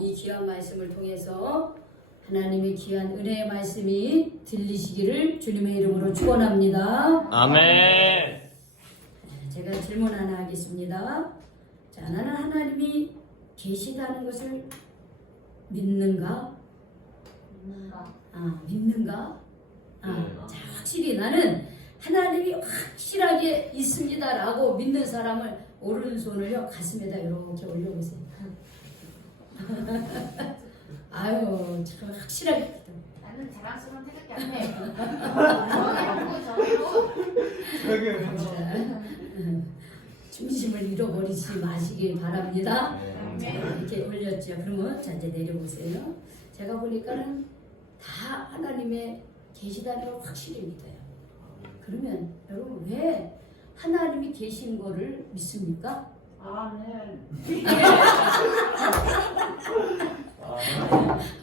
이 귀한 말씀을 통해서 하나님의 귀한 은혜의 말씀이 들리시기를 주님의 이름으로 축원합니다. 아멘. 제가 질문 하나 하겠습니다. 자, 나는 하나님이 계시다는 것을 믿는가? 믿는가? 자, 확실히 나는 하나님이 확실하게 있습니다라고 믿는 사람을 오른손을요 가슴에다 이렇게 올려보세요. 아유, 참 확실하게. 나는 자랑스러운 태극기 안 해. 중심을 잃어버리지 마시길 바랍니다. 자, 네. 이렇게 올렸죠. 그러면 자, 이제 내려보세요. 제가 보니까는 다 하나님의 계시다는 걸 확실히 믿어요. 그러면 여러분 왜 하나님이 계신 거를 믿습니까? 아멘.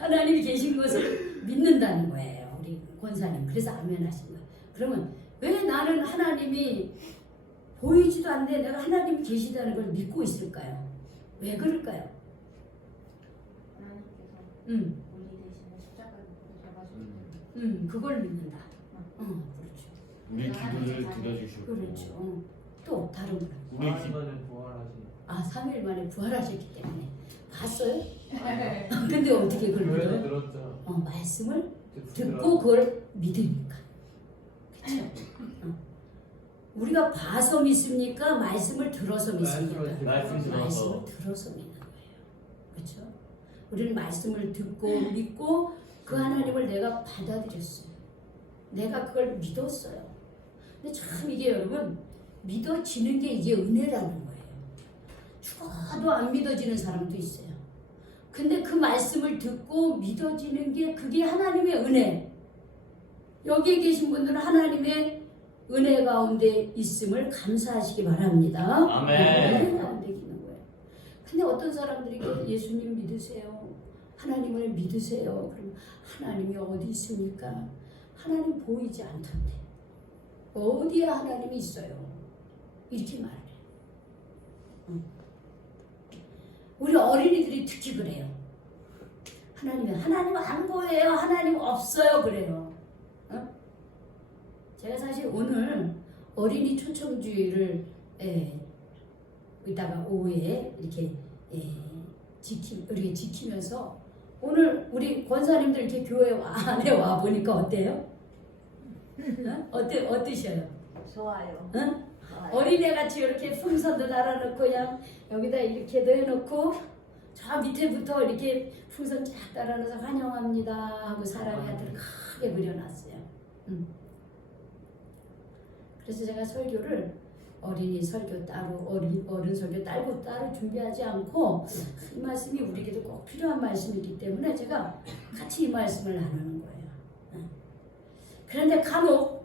하나님이 계신 것을 믿는다는 거예요. 우리 권사님. 그래서 아멘 하신 거예요. 그러면 왜 나는 하나님이 보이지도 않는데 내가 하나님이 계시다는 걸 믿고 있을까요? 왜 그럴까요? 하나님께서 음, 우리 대신에 십자가를 지셔가지고 그걸 믿는다. 그렇죠. 우리 기도를 들어주시고. 그렇죠. 또 다른 분. 우리 기 만에 부활하신 3일 만에 부활하셨기 때문에 봤어요? 네. 근데 어떻게 그걸 교회도 믿어요? 들었죠. 말씀을 듣고 그걸 믿으니까. 그렇죠? 우리가 봐서 믿습니까? 말씀을 들어서 믿습니까? 말씀 들어서. 말씀을 들어서 믿는 거예요. 그렇죠? 우리는 말씀을 듣고 믿고 그 하나님을 내가 받아들였어요. 내가 그걸 믿었어요. 근데 참 이게 여러분 믿어지는 게 이게 은혜라는 거예요. 죽어도 안 믿어지는 사람도 있어요. 근데 그 말씀을 듣고 믿어지는 게 그게 하나님의 은혜. 여기에 계신 분들은 하나님의 은혜 가운데 있음을 감사하시기 바랍니다. 아멘. 은혜 가운데 있는 거예요. 근데 어떤 사람들이 예수님 믿으세요. 하나님을 믿으세요. 그럼 하나님이 어디 있습니까? 하나님 보이지 않던데. 어디에 하나님이 있어요? 이렇게 말해요. 우리 어린이들이 특히 그래요. 하나님 안 보여요. 하나님 없어요. 그래요. 제가 사실 오늘 어린이 초청주의를 이따가 오후에 이렇게 지키면서 오늘 우리 권사님들 이렇게 교회 안에 와 보니까 어때요? 어떠셔요? 좋아요. 응? 어린애 같이 이렇게 풍선도 달아놓고 그냥 여기다 이렇게도 해놓고 저 밑에부터 이렇게 풍선 쫙 달아놓아서 환영합니다 하고 사랑의 하트를 크게 그려놨어요. 그래서 제가 설교를 어린이 설교 따로 어른 설교 따로 준비하지 않고 이 말씀이 우리에게도 꼭 필요한 말씀이기 때문에 제가 같이 이 말씀을 나누는 거예요. 그런데 간혹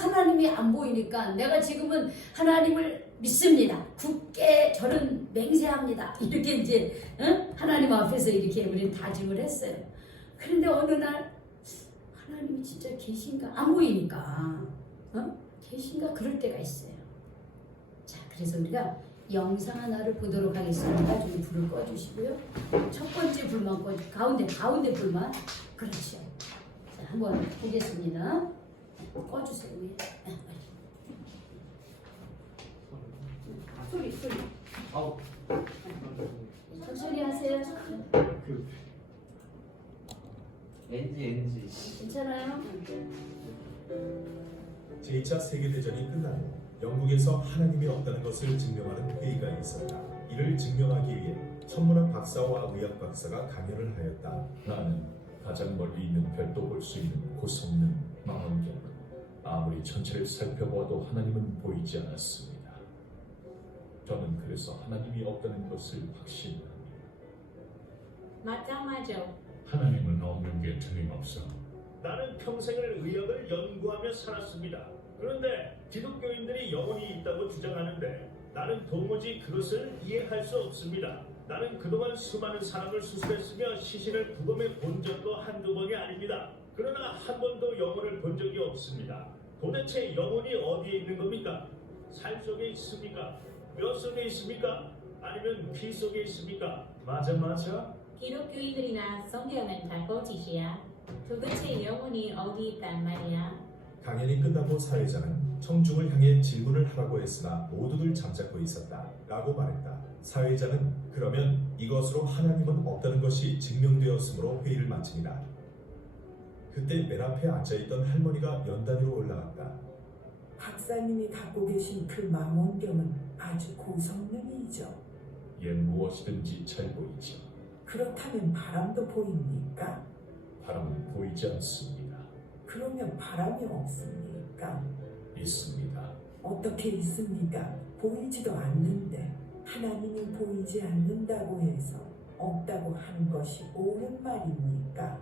하나님이 안 보이니까 내가 지금은 하나님을 믿습니다. 굳게 저는 맹세합니다. 이렇게 이제 하나님 앞에서 이렇게 우리는 다짐을 했어요. 그런데 어느 날 하나님이 진짜 계신가 안 보이니까 계신가 그럴 때가 있어요. 자, 그래서 우리가 영상 하나를 보도록 하겠습니다. 좀 불을 꺼주시고요. 첫 번째 불만 가운데 불만. 그렇죠. 자, 한번 보겠습니다. 꺼주세요. 소리. 아우. 천천히 하세요. NG. 괜찮아요? 제2차 세계대전이 끝난 후 영국에서 하나님이 없다는 것을 증명하는 회의가 있었다. 이를 증명하기 위해 천문학 박사와 의학 박사가 강연을 하였다. 나는 가장 멀리 있는 별도 볼 수 있는 고성능 망원경. 아무리 전체를 살펴보아도 하나님은 보이지 않았습니다. 저는 그래서 하나님이 없다는 것을 확신합니다. 맞아. 하나님은 없는 게 틀림없어. 나는 평생을 의학을 연구하며 살았습니다. 그런데 기독교인들이 영혼이 있다고 주장하는데 나는 도무지 그것을 이해할 수 없습니다. 나는 그동안 수많은 사람을 수술했으며 시신을 부검해 본 적도 한두 번이 아닙니다. 그러나 한 번도 영혼을 본 적이 없습니다. 도대체 영혼이 어디에 있는 겁니까? 살 속에 있습니까? 뼈 속에 있습니까? 아니면 피 속에 있습니까? 맞아. 기독교인들이나 성경은 다 거짓이야. 도대체 영혼이 어디 있단 말이야? 강연이 끝나고 사회자는 청중을 향해 질문을 하라고 했으나 모두들 잠자코 있었다 라고 말했다. 사회자는 그러면 이것으로 하나님은 없다는 것이 증명되었으므로 회의를 마칩니다. 그때 맨 앞에 앉아있던 할머니가 연단으로 올라갔다. 박사님이 갖고 계신 그 망원경은 아주 고성능이죠. 예, 무엇이든지 잘 보이지. 그렇다면 바람도 보입니까? 바람은 보이지 않습니다. 그러면 바람이 없습니까? 있습니다. 어떻게 있습니까? 보이지도 않는데 하나님이 보이지 않는다고 해서 없다고 하는 것이 옳은 말입니까?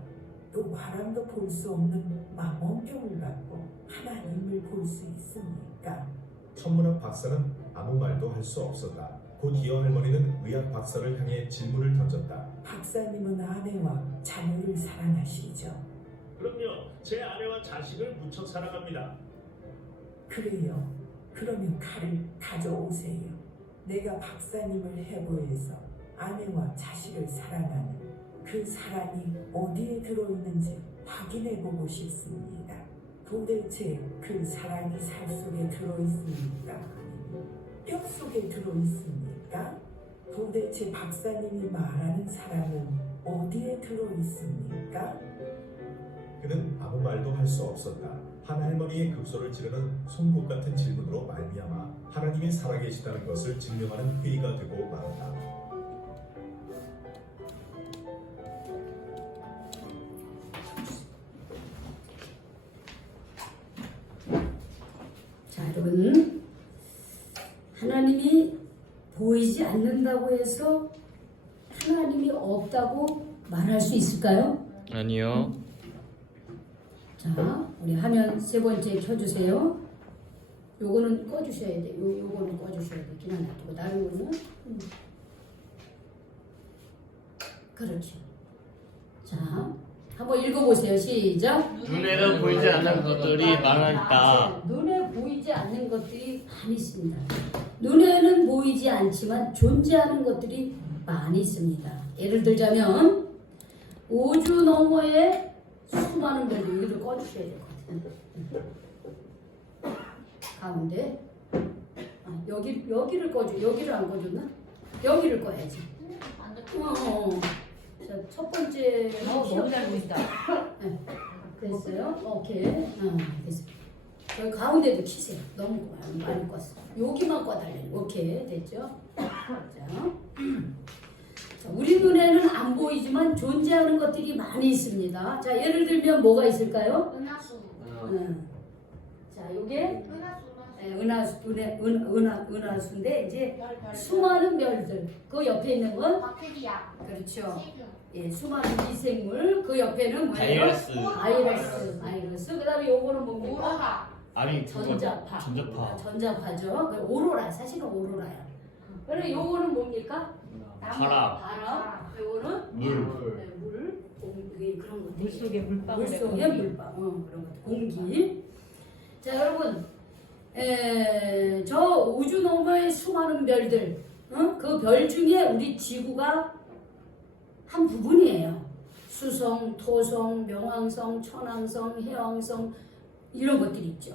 또 바람도 볼 수 없는 망원경을 갖고 하나님을 볼 수 있습니까? 천문학 박사는 아무 말도 할 수 없었다. 곧 이어 할머니는 의학 박사를 향해 질문을 던졌다. 박사님은 아내와 자녀를 사랑하시죠? 그럼요. 제 아내와 자식을 무척 사랑합니다. 그래요. 그러면 칼을 가져오세요. 내가 박사님을 해보해서 아내와 자식을 사랑하는 그 사랑이 어디에 들어있는지 확인해보고 싶습니다. 도대체 그 사랑이 살 속에 들어있습니까? 아니면 뼈 속에 들어있습니까? 도대체 박사님이 말하는 사랑은 어디에 들어있습니까? 그는 아무 말도 할 수 없었다. 한 할머니의 급소를 찌르는 송곳 같은 질문으로 말미암아 하나님이 살아계시다는 것을 증명하는 회의가 되고 말았다. 자, 여러분, 하나님이 보이지 않는다고 해서 하나님이 없다고 말할 수 있을까요? 아니요. 자, 우리 화면 세 번째 켜주세요. 요거는 꺼주셔야 돼. 요거는 꺼주셔야 돼. 그냥 놔두고 다른 거는 그렇죠. 자, 한번 읽어보세요. 시작. 눈에는 보이지 않는 것들이 많았다. 눈에 보이지 않는 것들이 많이 있습니다. 눈에는 보이지 않지만 존재하는 것들이 많이 있습니다. 예를 들자면 우주 너머에 수많은 별들, 여기를 꺼주셔야 될 것 같아요. 가운데 여기를 꺼줘. 여기를 안 꺼줬나? 여기를 꺼야지. 자, 첫 번째 너무 잘 보인다. 네. 됐어요? 오케이. 됐어. 여기 가운데도 키세요. 너무 많이 껐어. 여기만 꺼달래요. 오케이. 됐죠? 자, 우리 눈에는 안 보이지만 존재하는 것들이 많이 있습니다. 자, 예를 들면 뭐가 있을까요? 은하수. 자, 요게 은하수. 은하수인데 이제 수많은 별들. 그 옆에 있는 건 박테리아. 그렇죠. 예, 수많은 미생물. 그 옆에는 뭐예요? 바이러스. 그다음에 요거는 뭡니까? 오로라. 아니 그거 전자파. 전자파죠. 그 오로라. 사실은 오로라야. 그리고 요거는 뭡니까? 바람. 요거는 물. 네, 물. 공기 그런 것들. 물속에 물방울에 물속에 물방. 그런 것. 공기. 자, 여러분. 저 우주 너머의 수많은 별들. 그 별 중에 우리 지구가 한 부분이에요. 수성, 토성, 명왕성, 천왕성, 해왕성 이런 것들이 있죠.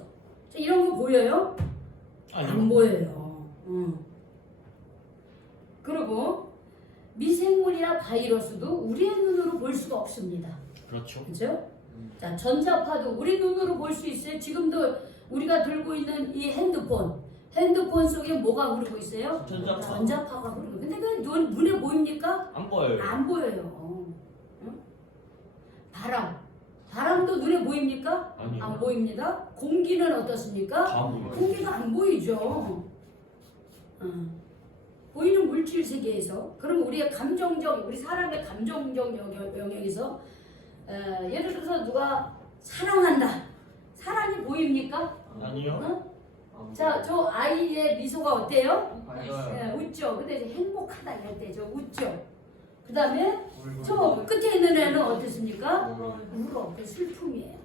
자, 이런 거 보여요? 안 보여요. 그리고 미생물이나 바이러스도 우리의 눈으로 볼 수가 없습니다. 그렇죠. 그렇죠? 자, 전자파도 우리 눈으로 볼 수 있어요. 지금도 우리가 들고 있는 이 핸드폰 속에 뭐가 흐르고 있어요? 전자파가 흐르고. 근데 그 눈에 보입니까? 안 보여요. 안 보여요. 응? 바람도 눈에 보입니까? 아니요. 안 보입니다. 공기는 어떻습니까? 안 보여요. 공기가 안 보이죠. 보이는 물질 세계에서. 그럼 우리 사람의 감정적 영역에서 예를 들어서 누가 사랑한다. 사랑이 보입니까? 아니요. 자, 저 아이의 미소가 어때요? 밝아요. 네, 웃죠. 근데 이제 행복하다 이럴 때 저 웃죠. 그 다음에 저 끝에 있는 애는 어떻습니까? 울어. 그 슬픔이에요.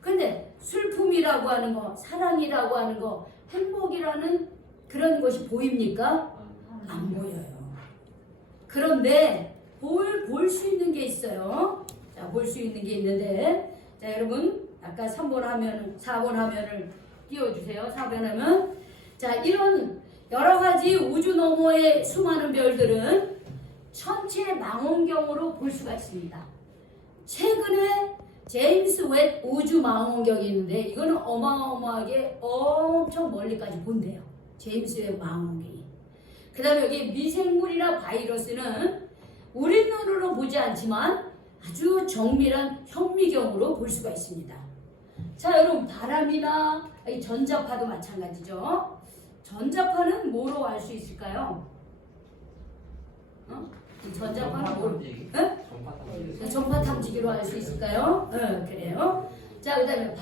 근데 슬픔이라고 하는 거, 사랑이라고 하는 거, 행복이라는 그런 것이 보입니까? 안 보여요. 그런데 볼 수 있는 게 있어요. 자, 볼 수 있는 게 있는데, 자, 여러분, 아까 3번 화면, 4번 화면을 띄워주세요. 4번 화면. 자, 이런 여러 가지 우주 너머의 수많은 별들은 천체 망원경으로 볼 수가 있습니다. 최근에 제임스 웹 우주 망원경이 있는데, 이거는 어마어마하게 엄청 멀리까지 본대요. 제임스 웹 망원경이. 그 다음에 여기 미생물이나 바이러스는 우리 눈으로 보지 않지만 아주 정밀한 현미경으로 볼 수가 있습니다. 자, 여러분, 바람이나 이 전자파도 마찬가지죠. 전자파는 뭐로 알 수 있을까요? 이 전자파는 뭐로? 전파 탐지기로 알 수 있을까요? 그래요. 자, 그 다음에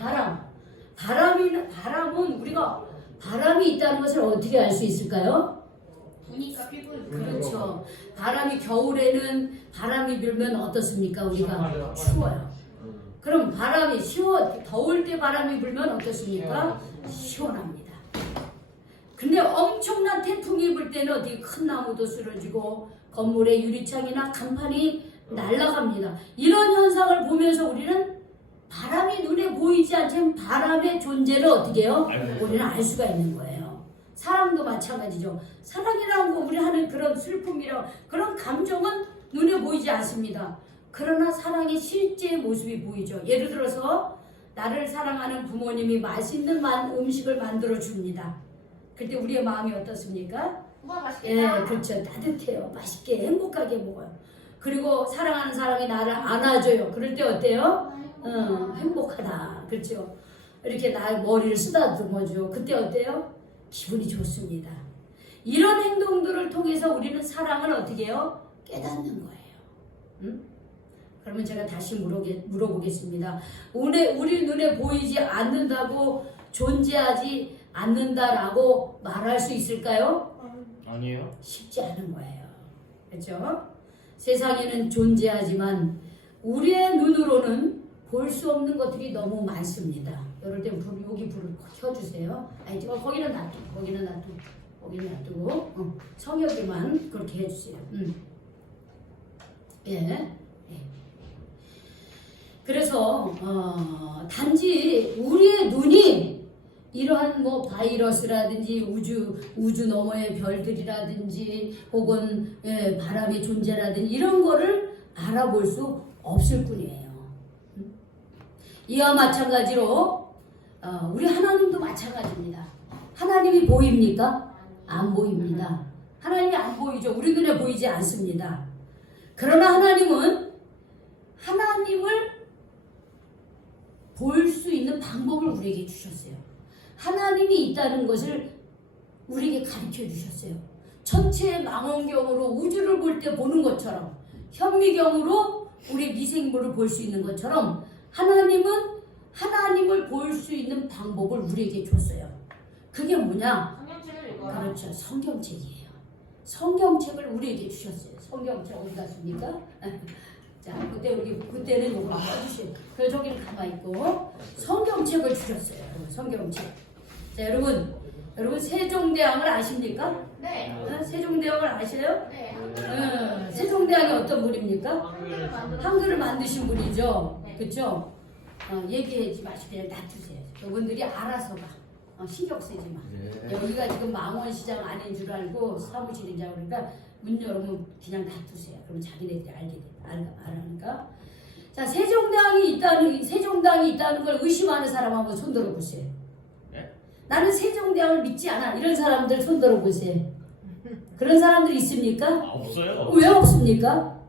바람은 우리가 바람이 있다는 것을 어떻게 알 수 있을까요? 보니까 그렇죠. 바람이 겨울에는 바람이 불면 어떻습니까? 우리가 추워요. 그럼 바람이 더울 때 바람이 불면 어떻습니까? 시원합니다. 근데 엄청난 태풍이 불 때는 어디 큰 나무도 쓰러지고 건물의 유리창이나 간판이 날아갑니다. 이런 현상을 보면서 우리는 바람이 눈에 보이지 않지만 바람의 존재를 어떻게 해요? 우리는 알 수가 있는 거예요. 사랑도 마찬가지죠. 사랑이라는 거 우리 하는 그런 슬픔이랑 그런 감정은 눈에 보이지 않습니다. 그러나 사랑의 실제 모습이 보이죠. 예를 들어서 나를 사랑하는 부모님이 맛있는 음식을 만들어 줍니다. 그때 우리의 마음이 어떻습니까? 우와 예, 맛있겠다. 그렇죠. 따뜻해요. 맛있게 행복하게 먹어요. 그리고 사랑하는 사람이 나를 안아줘요. 그럴 때 어때요? 행복하다. 그렇죠. 이렇게 나 머리를 쓰다듬어줘. 그때 어때요? 기분이 좋습니다. 이런 행동들을 통해서 우리는 사랑을 어떻게 해요? 깨닫는 거예요. 그러면 제가 다시 물어보겠습니다. 우리 눈에 보이지 않는다고 존재하지 않는다라고 말할 수 있을까요? 아니에요. 쉽지 않은 거예요. 그렇죠? 세상에는 존재하지만 우리의 눈으로는 볼 수 없는 것들이 너무 많습니다. 이럴 때 여기 불을 켜주세요. 아니, 거기는 놔두고 성역에만 그렇게 해주세요. 예. 그래서 단지 우리의 눈이 이러한 뭐 바이러스라든지 우주 너머의 별들이라든지 혹은 바람의 존재라든지 이런 거를 알아볼 수 없을 뿐이에요. 이와 마찬가지로 우리 하나님도 마찬가지입니다. 하나님이 보입니까? 안 보입니다. 하나님이 안 보이죠. 우리 눈에 보이지 않습니다. 그러나 하나님을 볼 수 있는 방법을 우리에게 주셨어요. 하나님이 있다는 것을 우리에게 가르쳐 주셨어요. 천체의 망원경으로 우주를 볼 때 보는 것처럼 현미경으로 우리 미생물을 볼 수 있는 것처럼 하나님을 볼 수 있는 방법을 우리에게 줬어요. 그게 뭐냐? 성경책을 읽어라. 그렇죠. 성경책이에요. 성경책을 우리에게 주셨어요. 성경책 어디 갔습니까? 자, 그때는 요거 봐주세요. 그래서 저기는 가만히 있고 성경책을 주셨어요. 성경책. 자, 여러분 세종대왕을 아십니까? 네. 세종대왕을 아셔요? 네. 세종대왕이 어떤 분입니까? 한글을 만들어. 한글을 만드신 분이죠. 네. 그렇죠? 얘기하지 마시고 그냥 놔두세요. 그분들이 알아서 가. 신경 쓰지 마. 여기가 지금 망원시장 아닌 줄 알고 사무실인 줄 그러니까 문 열으면 그냥 놔두세요. 그러면 자기네들이 알아니까. 자, 세종대왕이 있다는 걸 의심하는 사람 한번 손들어 보세요. 네? 나는 세종대왕을 믿지 않아. 이런 사람들 손들어 보세요. 그런 사람들이 있습니까? 없어요. 왜 없습니까?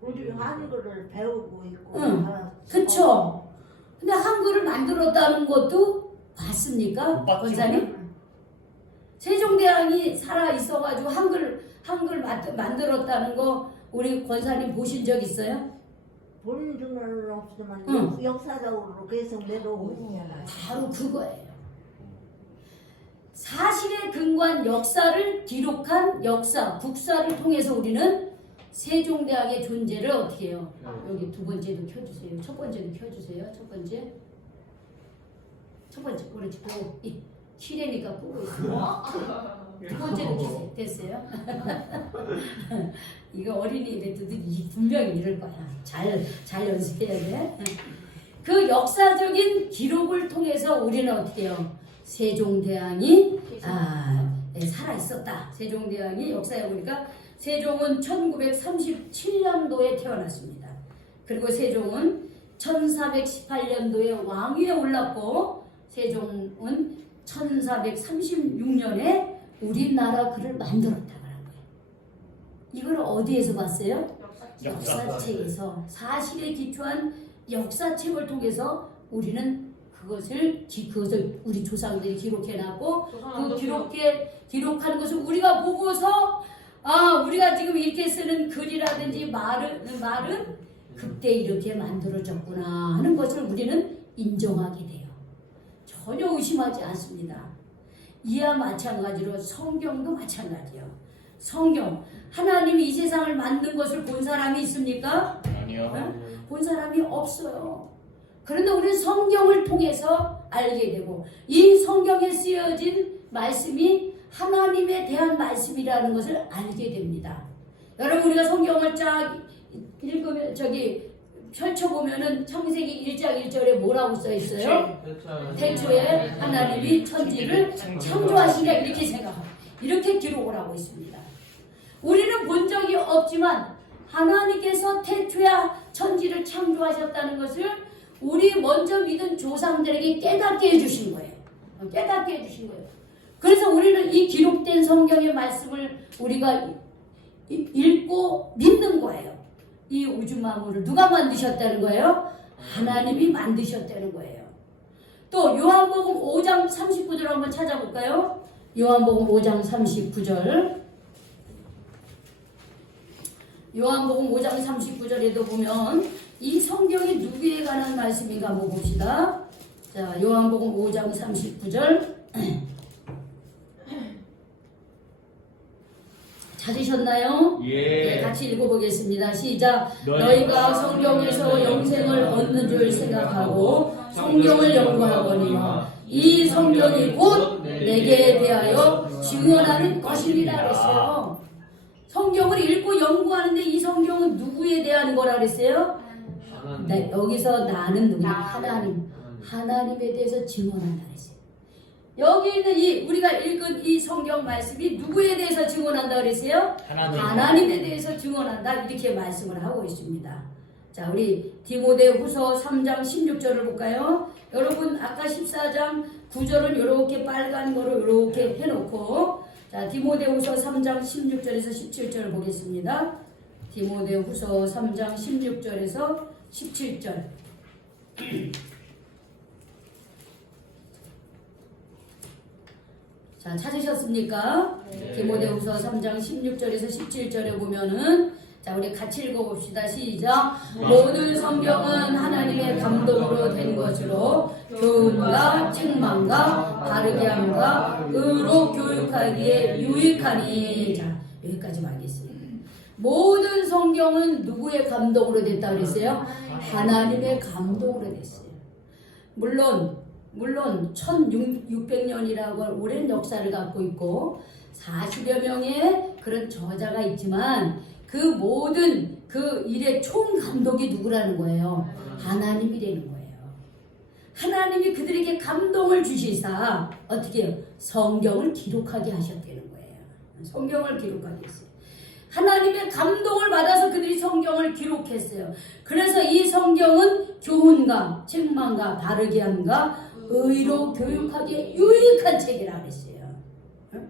우리 한글을 배우고 있고 응. 그쵸? 근데 한글을 만들었다는 것도 봤습니까? 못 봤죠. 권사님? 세종대왕이 살아 있어가지고 한글 만들었다는 거 우리 권사님 보신 적 있어요? 보는 줄은 없지만 응. 역사적으로 계속 내려오고 있잖아요. 바로 그거예요. 사실에 근거한 역사를 기록한 국사를 통해서 우리는 세종대왕의 존재를 어떻게 해요? 여기 두 번째도 켜주세요. 첫 번째도 켜주세요. 첫 번째, 그렇지. 이 키레니까 끄고 있어요. 두 번째는 됐어요? 이거 어린이 메토드 분명히 이럴 거야. 잘 연습해야 돼. 그 역사적인 기록을 통해서 우리는 어떻게 해요? 세종대왕이 살아 있었다. 세종대왕이 역사에 보니까 세종은 1937년도에 태어났습니다. 그리고 세종은 1418년도에 왕위에 올랐고 세종은 1436년에 우리나라 글을 만들었다고 하는 거예요. 이걸 어디에서 봤어요? 역사책에서 사실에 기초한 역사책을 통해서 우리는 그것을 우리 조상들이 기록해놨고 그 기록하는 것을 우리가 보고서 우리가 지금 이렇게 쓰는 글이라든지 말은 그때 이렇게 만들어졌구나 하는 것을 우리는 인정하게 돼요. 전혀 의심하지 않습니다. 이와 마찬가지로 성경도 마찬가지예요. 성경 하나님이 이 세상을 만든 것을 본 사람이 있습니까? 아니요. 본 사람이 없어요. 그런데 우리는 성경을 통해서 알게 되고 이 성경에 쓰여진 말씀이 하나님에 대한 말씀이라는 것을 알게 됩니다. 여러분 우리가 성경을 쫙 읽으면 펼쳐보면은 창세기 1장 1절에 뭐라고 써있어요? 태초에 하나님이 천지를 창조하시냐 이렇게 생각합니다. 이렇게 기록을 하고 있습니다. 우리는 본 적이 없지만 하나님께서 태초에 천지를 창조하셨다는 것을 우리 먼저 믿은 조상들에게 깨닫게 해주신 거예요. 깨닫게 해주신 거예요. 그래서 우리는 이 기록된 성경의 말씀을 우리가 읽고 믿는 거예요. 이 우주 만물을 누가 만드셨다는 거예요? 하나님이 만드셨다는 거예요. 또 요한복음 5장 39절 한번 찾아볼까요? 요한복음 5장 39절. 요한복음 5장 39절에도 보면 이 성경이 누구에 관한 말씀인가 한번 봅시다. 자, 요한복음 5장 39절. 찾으셨나요? 예. 네, 같이 읽어보겠습니다. 시작. 너희가 성경에서 영생을 얻는 줄 생각하고 성경을 연구하거니와 이 성경이 곧 내게 대하여 증언하는 것이니라 그랬어요. 성경을 읽고 연구하는데 이 성경은 누구에 대한 거라 그랬어요? 네, 여기서 나는 누구냐? 하나님에 대해서 증언한다 그랬어요. 여기 있는 우리가 읽은 이 성경 말씀이 누구에 대해서 증언한다 그랬어요? 하나님에 대해서 증언한다 이렇게 말씀을 하고 있습니다. 자, 우리 디모데후서 3장 16절을 볼까요? 여러분 아까 14장 9절은 이렇게 빨간 거로 이렇게 해놓고 자, 디모데후서 3장 16절에서 17절을 보겠습니다. 디모데후서 3장 16절에서 17절. 자, 찾으셨습니까? 네. 디모데후서 3장 16절에서 17절에 보면은 자, 우리 같이 읽어봅시다. 시작. 모든 성경은 하나님의 감동으로 된 것으로 교훈과 책망과 바르게 함과 의로 교육하기에 유익하니. 자, 여기까지만 하겠습니다. 모든 성경은 누구의 감동으로 됐다 그랬어요? 하나님의 감동으로 됐어요. 물론 1600년이라고 오랜 역사를 갖고 있고 40여 명의 그런 저자가 있지만 그 모든 그 일의 총감독이 누구라는 거예요? 하나님이 되는 거예요. 하나님이 그들에게 감동을 주시사 어떻게 해요? 성경을 기록하게 하셨다는 거예요. 성경을 기록하게 했어요. 하나님의 감동을 받아서 그들이 성경을 기록했어요. 그래서 이 성경은 교훈과 책망과 바르게 함과 의로 교육하기에 유익한 책이라 그랬어요. 자,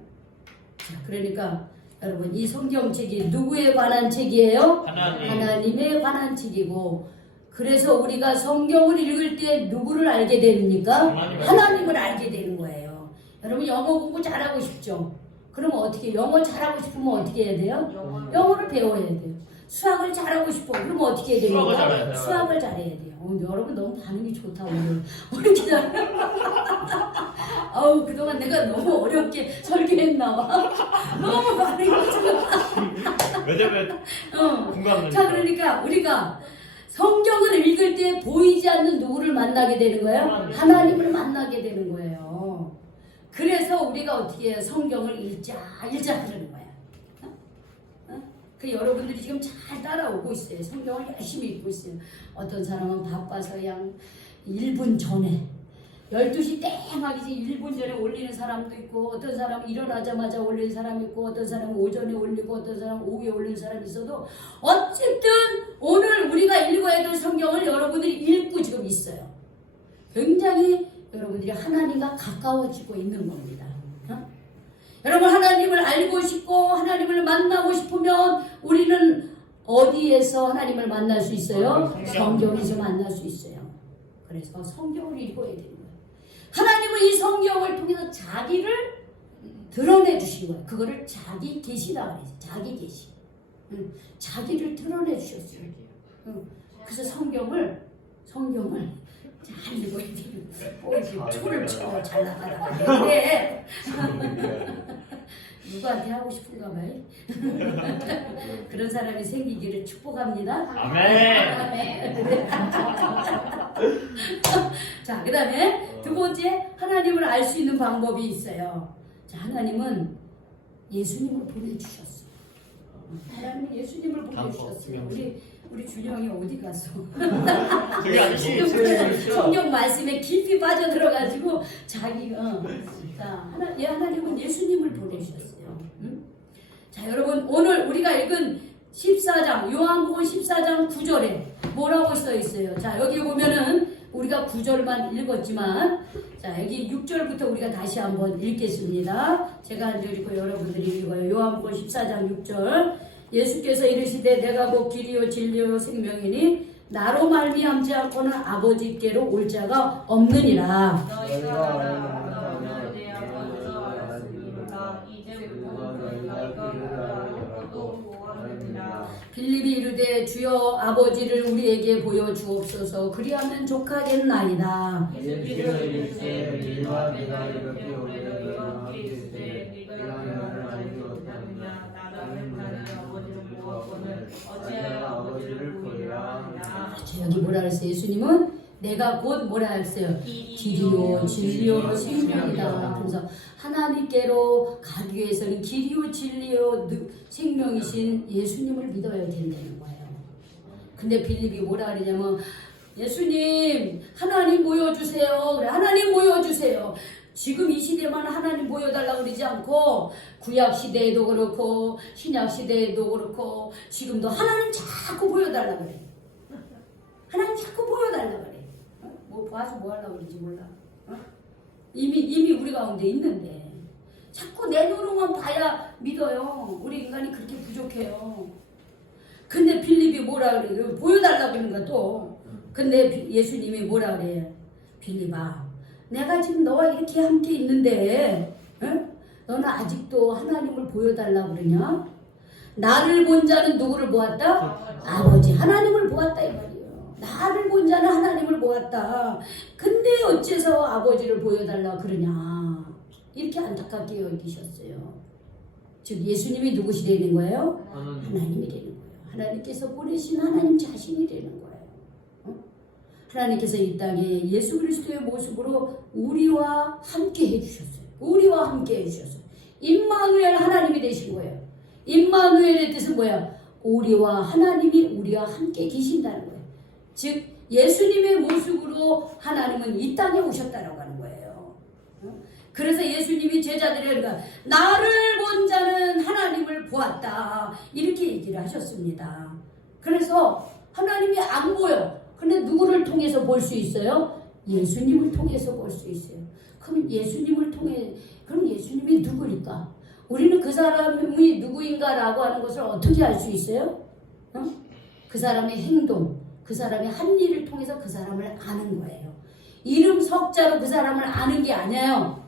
그러니까 여러분 이 성경책이 누구에 관한 책이에요? 하나님에 관한 책이고 그래서 우리가 성경을 읽을 때 누구를 알게 됩니까? 하나님을 알게 되는 거예요. 여러분 영어 공부 잘하고 싶죠? 그러면 어떻게 영어 잘하고 싶으면 어떻게 해야 돼요? 영어를 배워야 돼요. 수학을 잘하고 싶어. 그러면 어떻게 해야 됩니까? 수학을 잘해야 돼요. 여러분 너무 반응이 좋다 오늘. 이렇게 잘해. 그동안 내가 너무 어렵게 설계했나 봐. 너무 반응이 좋다. 왜냐면 공감하니까. 자, 그러니까 우리가 성경을 읽을 때 보이지 않는 누구를 만나게 되는 거예요? 하나님을 만나게 되는 거예요. 그래서 우리가 어떻게 해요? 성경을 읽자 그러는 거야. 그 여러분들이 지금 잘 따라오고 있어요. 성경을 열심히 읽고 있어요. 어떤 사람은 바빠서 그냥 1분 전에 12시 땡 하기 전 1분 전에 올리는 사람도 있고, 어떤 사람은 일어나자마자 올리는 사람이 있고, 어떤 사람은 오전에 올리고, 어떤 사람은 오후에 올리는 사람이 있어도 어쨌든 오늘 우리가 읽어야 될 성경을 여러분들이 읽고 지금 있어요. 굉장히 여러분들이 하나님과 가까워지고 있는 겁니다. 여러분, 하나님을 알고 싶고 하나님을 만나고 싶으면 우리는 어디에서 하나님을 만날 수 있어요? 성경에서 만날 수 있어요. 그래서 성경을 읽어야 되는 거예요. 하나님은 이 성경을 통해서 자기를 드러내 주신 거예요. 그거를 자기 계시라고 그래요. 자기 계시. 자기를 드러내 주셨어요. 그래서 성경을 잘 읽고 있는 초를 쳐 잘 나가다가 근데 누구한테 하고 싶은가 봐요. 그런 사람이 생기기를 축복합니다. 아멘. 자, 그 다음에 두 번째, 하나님을 알 수 있는 방법이 있어요. 자, 하나님은 예수님을 보내주셨어요. 하나님은 예수님을 보내주셨어요. 우리 준영이 어디 갔어? 저기 아저씨. 성경 말씀에 깊이 빠져들어가지고 자기가 하나님은 예수님을 보내주셨어요. 자, 여러분, 오늘 우리가 읽은 14장 요한복음 14장 9절에 뭐라고 써 있어요? 자, 여기 보면은 우리가 9절만 읽었지만, 자, 여기 6절부터 우리가 다시 한번 읽겠습니다. 제가 안 읽고 여러분들이 읽어요. 요한복음 14장 6절. 예수께서 이르시되 내가 곧 길이요 진리요 생명이니 나로 말미암지 않고는 아버지께로 올 자가 없느니라. 빌립이 이르되 주여 아버지를 우리에게 보여주옵소서 그리하면 족하겠나이다. 여기 뭐라 그랬어요? 예수님은 내가 곧 뭐라 했어요? 길이요 진리요 생명이다. 그래서 하나님께로 가기 위해서는 길이요 진리요 생명이신 예수님을 믿어야 된다는 거예요. 근데 빌립이 뭐라 그러냐면 예수님 하나님 보여주세요. 그래, 하나님 보여주세요. 지금 이 시대만 하나님 보여달라고 그러지 않고 구약 시대에도 그렇고 신약 시대에도 그렇고 지금도 하나님 자꾸 보여달라고 그래. 하나님 자꾸 보여달라고 그래. 뭐 봐서 뭐 하려고 그러지 몰라. 이미 우리 가운데 있는데 자꾸 내 눈으로만 봐야 믿어요. 우리 인간이 그렇게 부족해요. 근데 빌립이 뭐라 그래요? 보여달라고 그러는 거야 또. 근데 예수님이 뭐라 그래요? 빌립아, 내가 지금 너와 이렇게 함께 있는데 너는 아직도 하나님을 보여달라고 그러냐? 나를 본 자는 누구를 보았다? 아버지 하나님을 보았다 이 말이에요. 나를 본 자는 하나님을 보았다. 근데 어째서 아버지를 보여달라 그러냐? 이렇게 안타깝게 여기셨어요. 즉 예수님이 누구시 되는 거예요? 하나님이 되는 거예요. 하나님께서 보내신 하나님 자신이 되는 거예요. 하나님께서 이 땅에 예수 그리스도의 모습으로 우리와 함께 해주셨어요. 우리와 함께 해주셨어요. 임마누엘 하나님이 되신 거예요. 임마누엘의 뜻은 뭐야? 우리와 하나님이 우리와 함께 계신다는 거예요. 즉 예수님의 모습으로 하나님은 이 땅에 오셨다라고 하는 거예요. 그래서 예수님이 제자들에게 나를 본 자는 하나님을 보았다 이렇게 얘기를 하셨습니다. 그래서 하나님이 안 보여. 근데 누구를 통해서 볼 수 있어요? 예수님을 통해서 볼 수 있어요. 그럼 예수님을 통해, 그럼 예수님이 누구일까? 우리는 그 사람이 누구인가라고 하는 것을 어떻게 알 수 있어요? 그 사람의 행동, 그 사람의 한 일을 통해서 그 사람을 아는 거예요. 이름 석자로 그 사람을 아는 게 아니에요.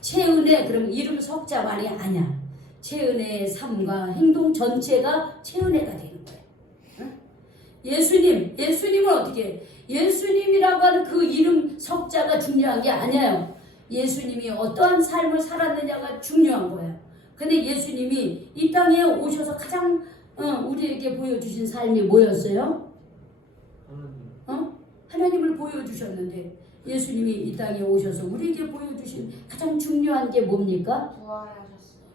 최은혜, 그러면 이름 석자만이 아니야. 최은혜의 삶과 행동 전체가 최은혜가 되는 거예요. 예수님은 어떻게 해? 예수님이라고 하는 그 이름 석자가 중요한 게 아니에요. 예수님이 어떠한 삶을 살았느냐가 중요한 거예요. 근데 예수님이 이 땅에 오셔서 가장 우리에게 보여주신 삶이 뭐였어요? 하나님을 보여주셨는데 예수님이 이 땅에 오셔서 우리에게 보여주신 가장 중요한 게 뭡니까?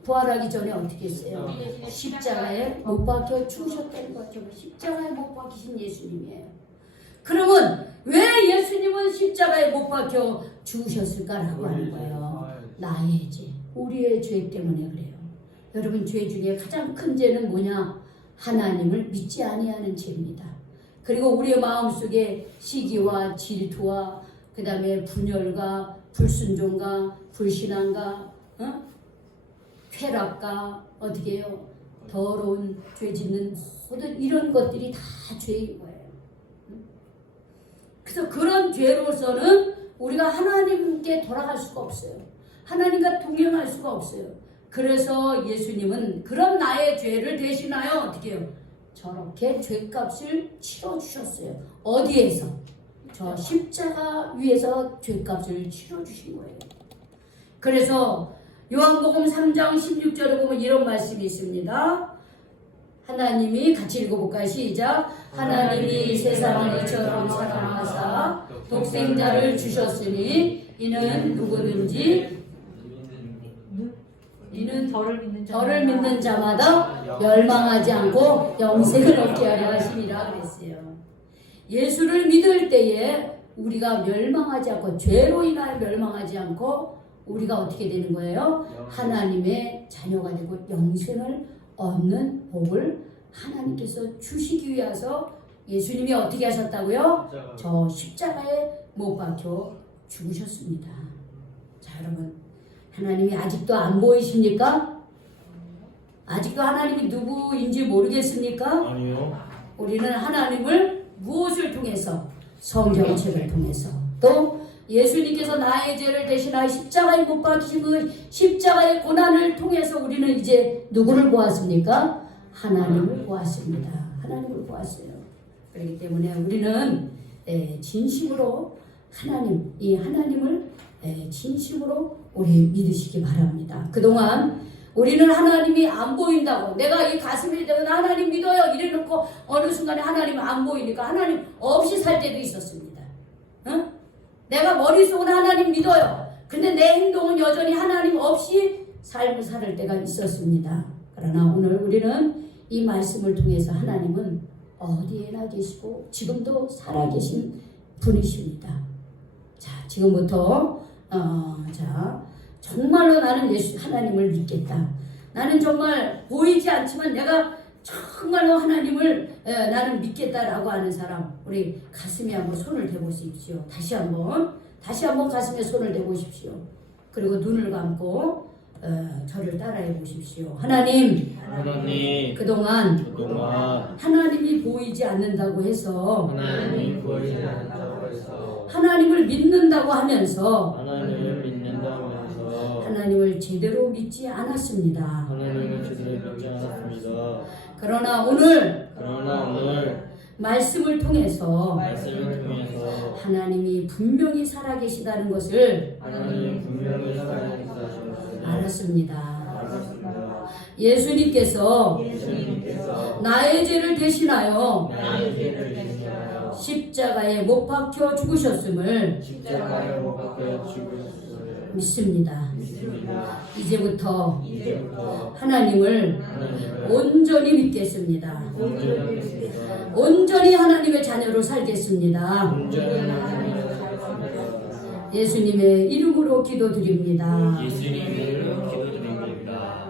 부활하기 전에 어떻게 했어요? 십자가에 못 박혀 죽으셨다는 거죠. 십자가에 못 박히신 예수님이에요. 그러면 왜 예수님은 십자가에 못 박혀 죽으셨을까라고 하는 거예요. 나의 죄, 우리의 죄 때문에 그래요. 여러분, 죄 중에 가장 큰 죄는 뭐냐? 하나님을 믿지 아니하는 죄입니다. 그리고 우리의 마음속에 시기와 질투와 그 다음에 분열과 불순종과 불신앙과 쾌락과 어떻게 해요? 더러운 죄 짓는 모든 이런 것들이 다 죄인 거예요. 그래서 그런 죄로서는 우리가 하나님께 돌아갈 수가 없어요. 하나님과 동행할 수가 없어요. 그래서 예수님은 그런 나의 죄를 대신하여 어떻게 해요? 저렇게 죄값을 치러주셨어요. 어디에서? 저 십자가 위에서 죄값을 치러주신 거예요. 그래서 요한복음 3장 16절에 보면 이런 말씀이 있습니다. 하나님이 같이 읽어볼까요? 시작. 하나님이 세상을 이처럼 사랑하사 독생자를 주셨으니 이는 누구든지 이는 저를 믿는 자마다 멸망하지 않고 영생을 얻게 하려 하심이라 그랬어요. 예수를 믿을 때에 우리가 멸망하지 않고 죄로 인하여 멸망하지 않고 우리가 어떻게 되는 거예요? 하나님의 자녀가 되고 영생을 얻는 복을 하나님께서 주시기 위해서 예수님이 어떻게 하셨다고요? 저 십자가에 못 박혀 죽으셨습니다. 자, 여러분, 하나님이 아직도 안 보이십니까? 아직도 하나님이 누구인지 모르겠습니까? 아니요. 우리는 하나님을 무엇을 통해서? 성경책을 통해서, 또 예수님께서 나의 죄를 대신하여 십자가에 못 박히신 그 십자가의 고난을 통해서 우리는 이제 누구를 보았습니까? 하나님을 보았습니다. 하나님을 보았어요. 그렇기 때문에 우리는 진심으로 이 하나님을 진심으로 우리 믿으시기 바랍니다. 그동안 우리는 하나님이 안 보인다고, 내가 이 가슴이 되면 하나님 믿어요 이래놓고 어느 순간에 하나님 안 보이니까 하나님 없이 살 때도 있었습니다. 응? 내가 머릿속은 하나님 믿어요. 근데 내 행동은 여전히 하나님 없이 삶을 살 때가 있었습니다. 그러나 오늘 우리는 이 말씀을 통해서 하나님은 어디에나 계시고 지금도 살아계신 분이십니다. 자, 지금부터 정말로 나는 하나님을 믿겠다. 나는 정말 보이지 않지만 내가 정말로 하나님을 나는 믿겠다라고 하는 사람, 우리 가슴에 한번 손을 대보십시오. 다시 한번 가슴에 손을 대보십시오. 그리고 눈을 감고 저를 따라해 보십시오. 하나님, 그동안 하나님이 보이지 않는다고 해서 하나님을 믿는다고 하면서 하나님을 제대로 믿지 않았습니다. 그러나 오늘 말씀을 통해서 하나님이 분명히 살아계시다는 것을 알았습니다. 예수님께서 나의 죄를 대신하여 십자가에 못 박혀 죽으셨음을 믿습니다. 이제부터 하나님을 온전히 믿겠습니다. 온전히 하나님의 자녀로 살겠습니다. 예수님의 이름으로 기도드립니다.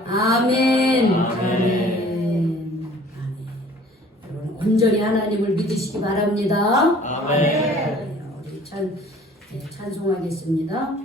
아멘. 여러분, 온전히 하나님을 믿으시기 바랍니다. 아멘. 우리 찬송하겠습니다.